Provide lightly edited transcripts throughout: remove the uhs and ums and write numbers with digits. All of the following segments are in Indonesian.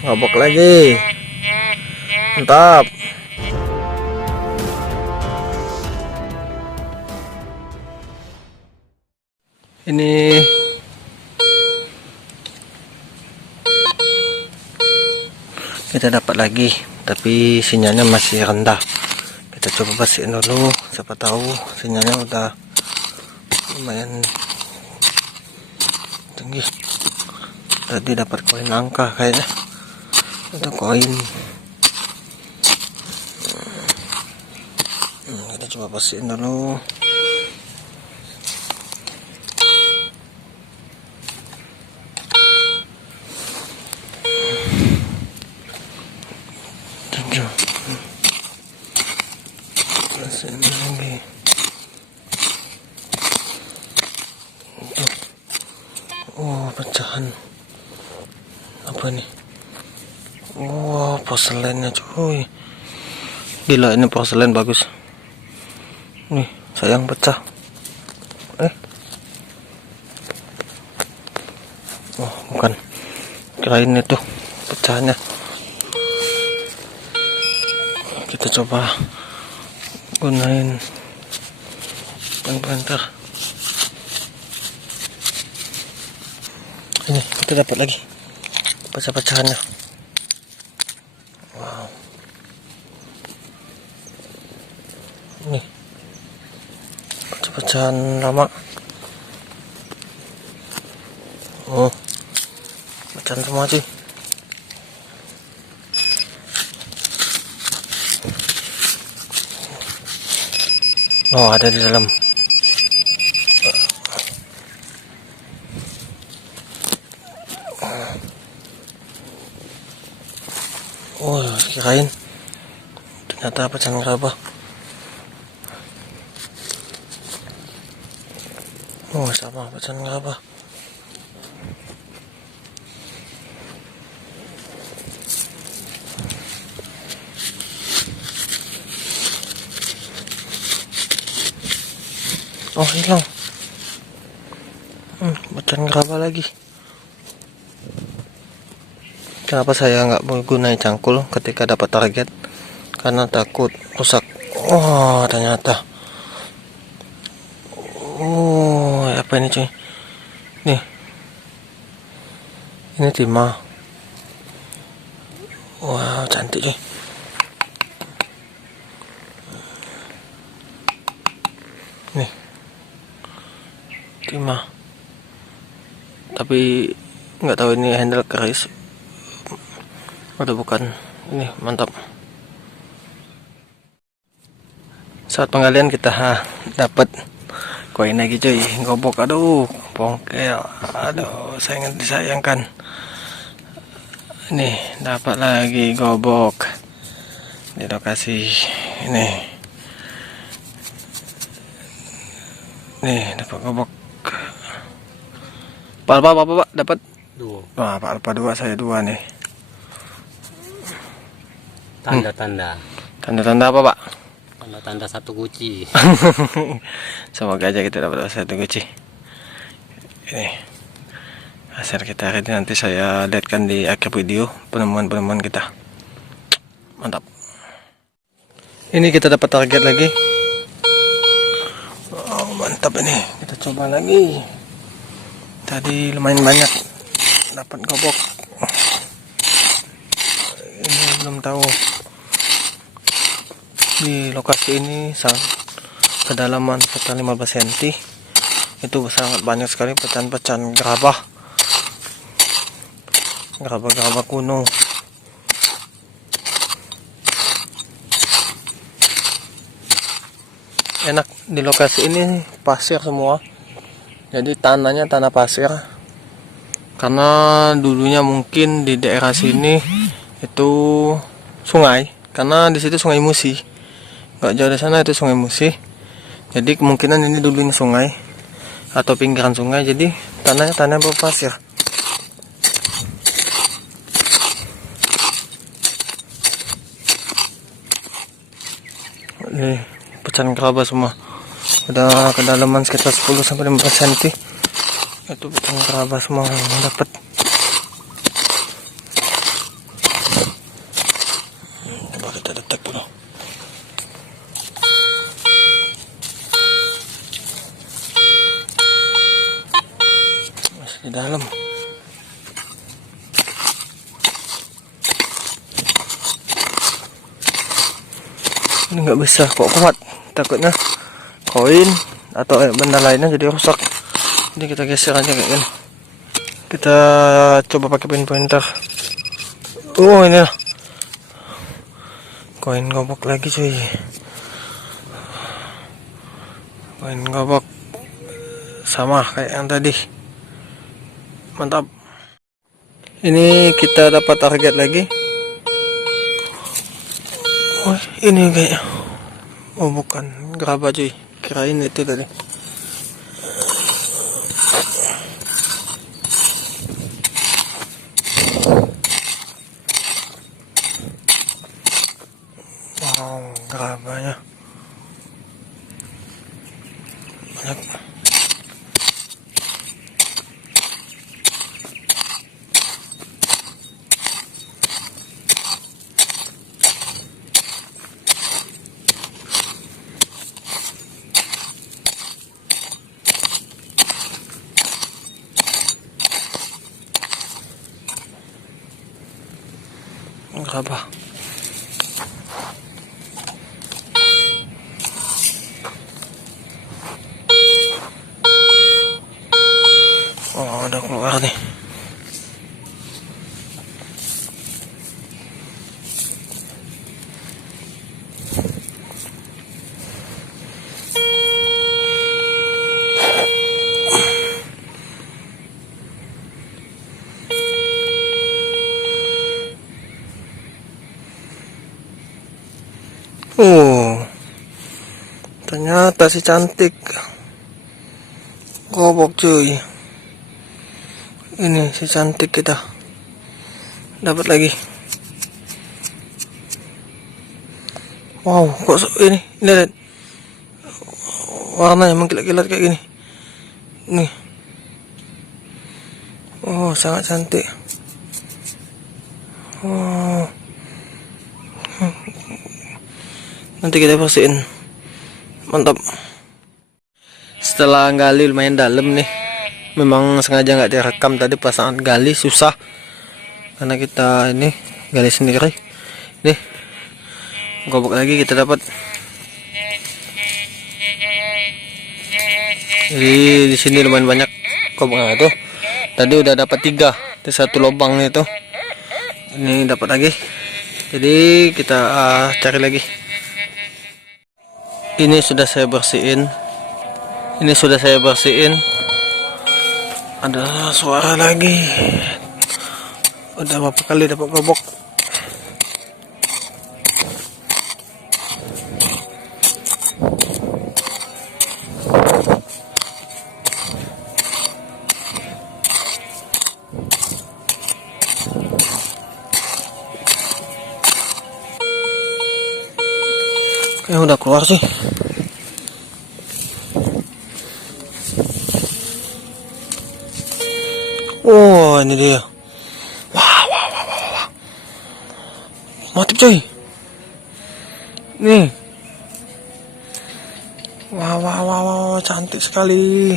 Ngobok lagi. Mantap. Ini kita dapat lagi, tapi sinyalnya masih rendah. Kita coba pastiin dulu, siapa tahu sinyalnya udah lumayan tinggi. Tadi dapat koin langka kayaknya. Itu koin. Kita coba pastiin dulu. Pastiin lagi. Oh, pecahan. Apa nih? Wah, porselennya cuy. Gila, ini porselen bagus. Nih, sayang pecah. Oh, bukan. Kirain itu pecahnya. Kita coba gunain printer. Ini kita dapat lagi pecah-pecahannya. Wow. Nih pecah-pecahan lama. Oh, pecahan semua sih. Oh, ada di dalam. Oh, kirain ternyata pecahan gerabah. Oh, sama pecahan gerabah. Oh, hilang. Pecahan gerabah lagi. Kenapa saya nggak menggunakan cangkul ketika dapat target? Karena takut rusak. Oh, ternyata. Oh, apa ini cuy? Nih, ini timah. Wow, cantik cuy. Nih, timah. Tapi nggak tahu ini handle keris atau bukan. Ini mantap. Saat penggalian kita dapat koin lagi cuy. Gobok, aduh, bongkel, aduh, sangat disayangkan. Nih, dapat lagi gobok di lokasi ini. Nih, dapat gobok. Apa dapat Dua. wah, Alpha 2, saya 2 nih. Tanda-tanda apa, Pak? Tanda-tanda satu guci. Semoga aja kita dapat satu guci. Ini hasil kita hari ini, nanti saya lihatkan di akhir video penemuan-penemuan kita. Mantap. Ini kita dapat target lagi. Oh, mantap ini. Kita coba lagi. Tadi lumayan banyak dapat gobok. Ini belum tahu. Di lokasi ini kedalaman sekitar 15 cm. Itu sangat banyak sekali pecahan-pecahan gerabah kuno. Enak di lokasi ini, pasir semua. Jadi tanahnya tanah pasir. Karena dulunya mungkin di daerah sini itu sungai, karena di situ Sungai Musi. Gak jauh dari sana itu Sungai Musi. Jadi kemungkinan ini dulunya sungai atau pinggiran sungai, jadi tanahnya tanah berpasir. Ini pecahan gerabah semua. Udah kedalaman sekitar 10-15 cm. Itu pecahan gerabah semua yang dapat. kita detek dulu. Masih di dalam. Ini nggak bisa kok kuat, takutnya koin atau benda lainnya jadi rusak. Jadi kita geser aja kayak gini. Kita coba pakai pinpointer. Oh, ini lah. Koin gobok lagi cuy. Koin gobok sama kayak yang tadi. Mantap. Ini kita dapat target lagi. Oh, ini kayaknya. Oh, bukan gerabah cuy. Kirain itu tadi. Wow, gerabahnya banyak. Gerabah. Oh, udah keluar nih. Oh, ternyata si cantik gobok cuy. Ini si cantik kita dapat lagi. Wow, kok ini lihat warnanya mengkilat-kilat kayak gini. Nih. Oh, sangat cantik. Oh. Nanti kita bersihin. Mantap. Setelah gali lumayan dalam nih. Memang sengaja nggak direkam tadi pasangan gali susah. Karena kita ini gali sendiri. Nih. Gobok lagi kita dapat. Jadi di sini lumayan banyak goboknya tuh. Tadi udah dapat 3 di satu lubang nih tuh. Ini dapat lagi. Jadi kita cari lagi. Ini sudah saya bersihin. Ada suara lagi. Udah berapa kali dapat gobok. Udah keluar sih. Oh, ini dia. Wah. Motif coy. Nih. Wah, cantik sekali.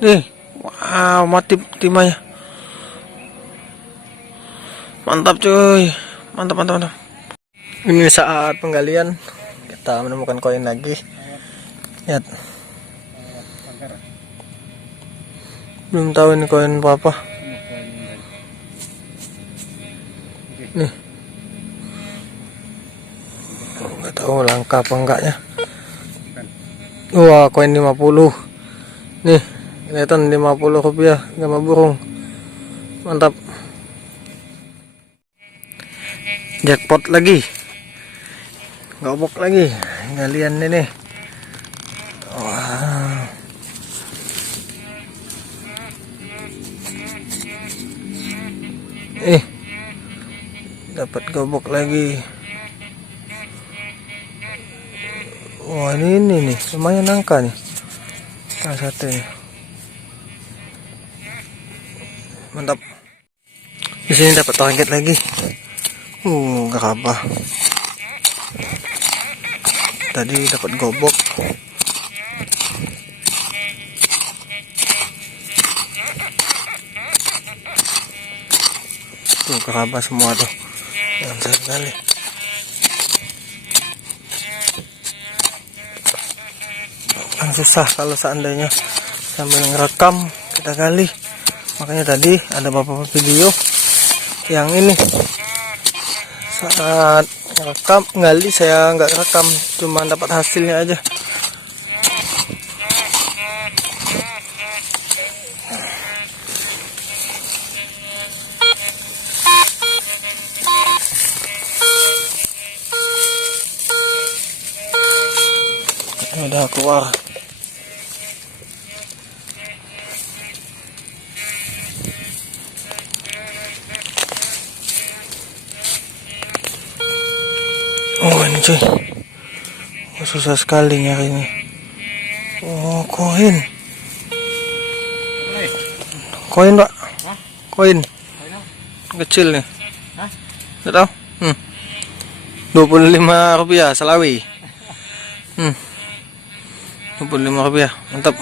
Nih. Wow, motif timahnya. Mantap coy. Mantap. Ini saat penggalian kita menemukan koin lagi. Lihat. Belum tahu ini koin apa. Nih. Nggak tahu langka apa enggaknya. Wah, koin 50. Nih, kelihatan 50 rupiah gambar burung. Mantap. Jackpot lagi. Gobok lagi. Galian ini. Wah. Dapat gobok lagi. Wah, ini nih lumayan angka nih. Salah satunya. Mantap. Di sini dapat target lagi. Gerabah. Tadi dapat gobok. Tuh gerabah semua tuh. Mantap sekali. Kan susah kalau seandainya sambil ngerekam kita gali. Makanya tadi ada beberapa video yang ini saat rekam ngali saya nggak rekam, cuma dapat hasilnya aja. Udah keluar. Ini cuy, susah sekali nyarinya. Koin pak, koin kecil nih. Nggak tahu. 25 rupiah Salawi. 25 rupiah, mantap.